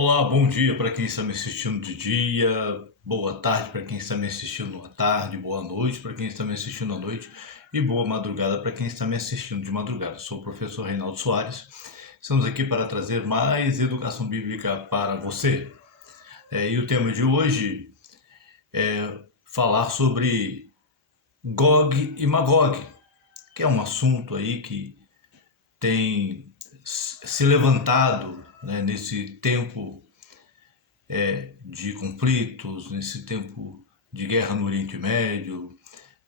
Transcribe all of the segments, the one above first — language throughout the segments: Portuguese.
Olá, bom dia para quem está me assistindo de dia, boa tarde para quem está me assistindo à tarde, boa noite para quem está me assistindo à noite e boa madrugada para quem está me assistindo de madrugada. Sou o professor Reinaldo Soares. Estamos aqui para trazer mais educação bíblica para você. E o tema de hoje é falar sobre Gog e Magog, que é um assunto aí que tem se levantado, né, nesse tempo de conflitos, nesse tempo de guerra no Oriente Médio,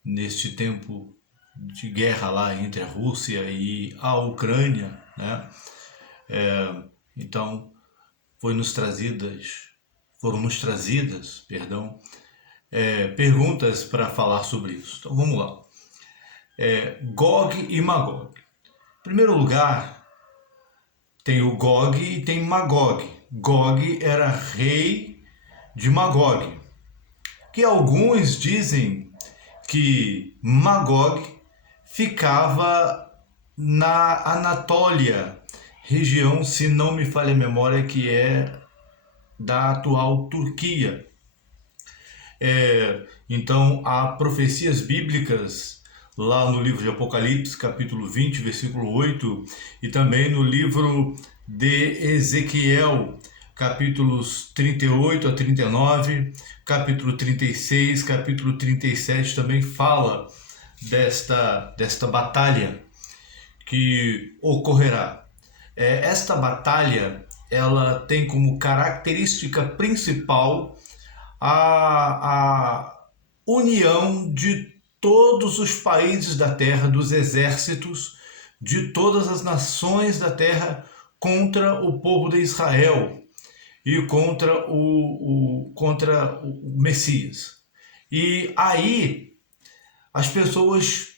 nesse tempo de guerra lá entre a Rússia e a Ucrânia, né? Então, foram nos trazidas, perguntas para falar sobre isso. Então, vamos lá. Gog e Magog. Em primeiro lugar, tem o Gog e tem Magog. Gog era rei de Magog, que alguns dizem que Magog ficava na Anatólia, região, se não me falha a memória, que é da atual Turquia. Então, há profecias bíblicas lá no livro de Apocalipse, capítulo 20, versículo 8, e também no livro de Ezequiel, capítulos 38 a 39, capítulo 36, capítulo 37, também fala desta batalha que ocorrerá. Esta batalha, ela tem como característica principal a união de todos os países da terra, dos exércitos de todas as nações da terra contra o povo de Israel e contra o Messias. E aí as pessoas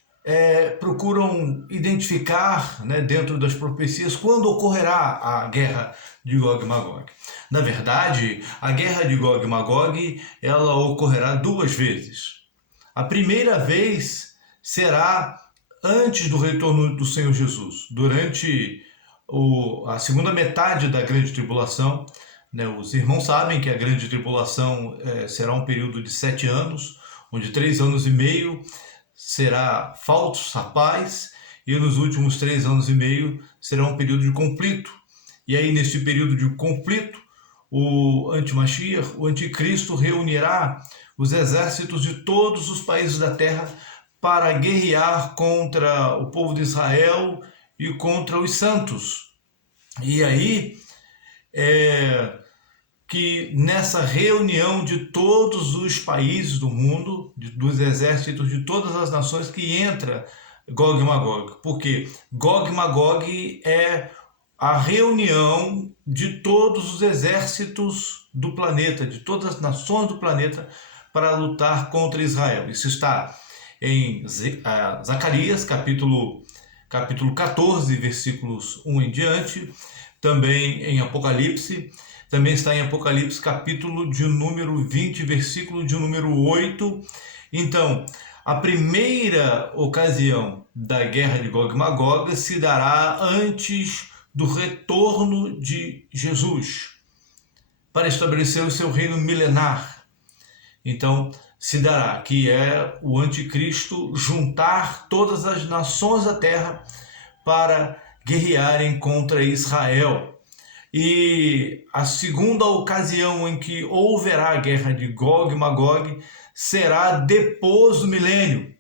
procuram identificar, né, dentro das profecias, quando ocorrerá a guerra de Gog e Magog. Na verdade, a guerra de Gog e Magog, ela ocorrerá duas vezes. A primeira vez será antes do retorno do Senhor Jesus, durante a segunda metade da grande tribulação, né? Os irmãos sabem que a grande tribulação será um período de 7 anos, onde 3 anos e meio será falsa paz, e nos últimos 3 anos e meio será um período de conflito. E aí, nesse período de conflito, o anti-Mashiach, o anticristo, reunirá os exércitos de todos os países da terra para guerrear contra o povo de Israel e contra os santos. E aí, que nessa reunião de todos os países do mundo, dos exércitos de todas as nações, que entra Gog e Magog. Porque Gog e Magog é a reunião de todos os exércitos do planeta, de todas as nações do planeta, para lutar contra Israel. Isso está em Zacarias, capítulo 14, versículos 1 em diante, também em Apocalipse, também está em Apocalipse, capítulo de número 20, versículo de número 8. Então, a primeira ocasião da guerra de Gog e Magog se dará antes do retorno de Jesus, para estabelecer o seu reino milenar. Então, se dará que é o anticristo juntar todas as nações da terra para guerrearem contra Israel. E a segunda ocasião em que houverá a guerra de Gog e Magog será depois do milênio.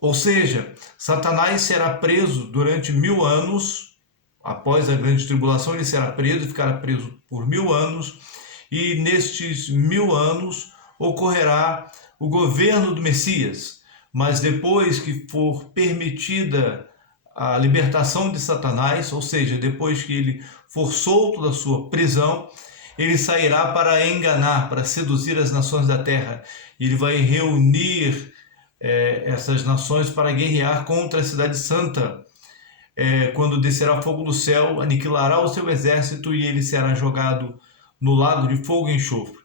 Ou seja, Satanás será preso durante 1000 anos. Após a grande tribulação, ele será preso, ficará preso por 1000 anos. E nestes 1000 anos ocorrerá o governo do Messias. Mas depois que for permitida a libertação de Satanás, ou seja, depois que ele for solto da sua prisão, ele sairá para enganar, para seduzir as nações da terra. Ele vai reunir essas nações para guerrear contra a cidade santa. Quando descerá fogo do céu, aniquilará o seu exército e ele será jogado no lago de fogo e enxofre.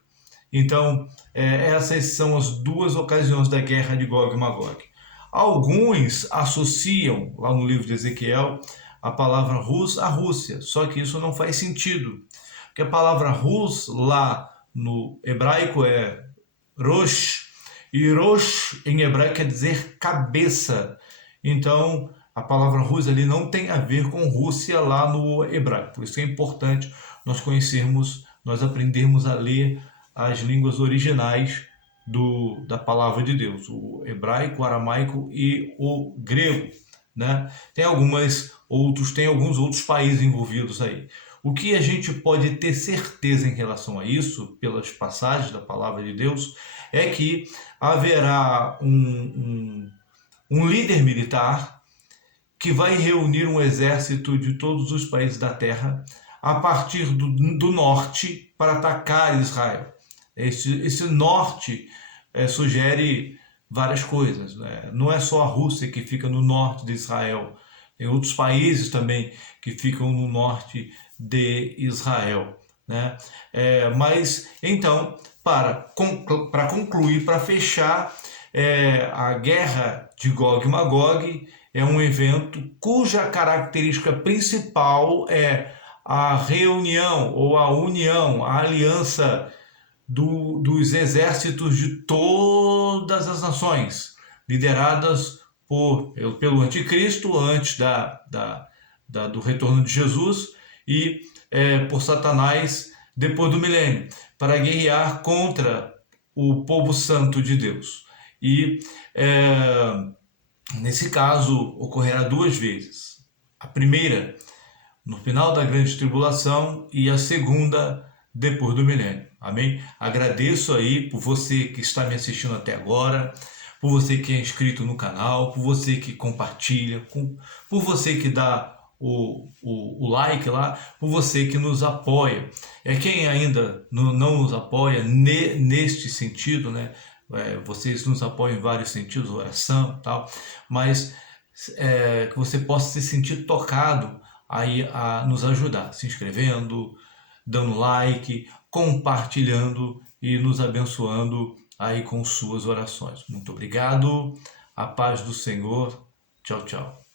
Então, essas são as duas ocasiões da guerra de Gog e Magog. Alguns associam, lá no livro de Ezequiel, a palavra Rus à Rússia, só que isso não faz sentido. que a palavra Rus lá no hebraico é Rosh, e Rosh em hebraico quer dizer cabeça. Então, a palavra Rus ali não tem a ver com Rússia lá no hebraico. Por isso é importante nós conhecermos, nós aprendermos a ler as línguas originais da palavra de Deus, o hebraico, o aramaico e o grego, né? Tem alguns outros países envolvidos aí. O que a gente pode ter certeza em relação a isso, pelas passagens da palavra de Deus, é que haverá um líder militar que vai reunir um exército de todos os países da terra a partir do norte para atacar Israel. Esse norte sugere várias coisas, né? Não é só a Rússia que fica no norte de Israel, tem outros países também que ficam no norte de Israel, né? Mas então, para concluir, para fechar, a guerra de Gog e Magog é um evento cuja característica principal é a reunião ou a união, a aliança dos exércitos de todas as nações, lideradas pelo anticristo antes do retorno de Jesus e por Satanás depois do milênio, para guerrear contra o povo santo de Deus. E nesse caso ocorrerá duas vezes. A primeira no final da grande tribulação e a segunda depois do milênio. Amém? Agradeço aí por você que está me assistindo até agora, por você que é inscrito no canal, por você que compartilha, por você que dá o like lá, por você que nos apoia. Quem ainda não nos apoia neste sentido, né? Vocês nos apoiam em vários sentidos, oração e tal, mas que você possa se sentir tocado aí a nos ajudar, se inscrevendo, dando like, compartilhando e nos abençoando aí com suas orações. Muito obrigado, a paz do Senhor, tchau, tchau.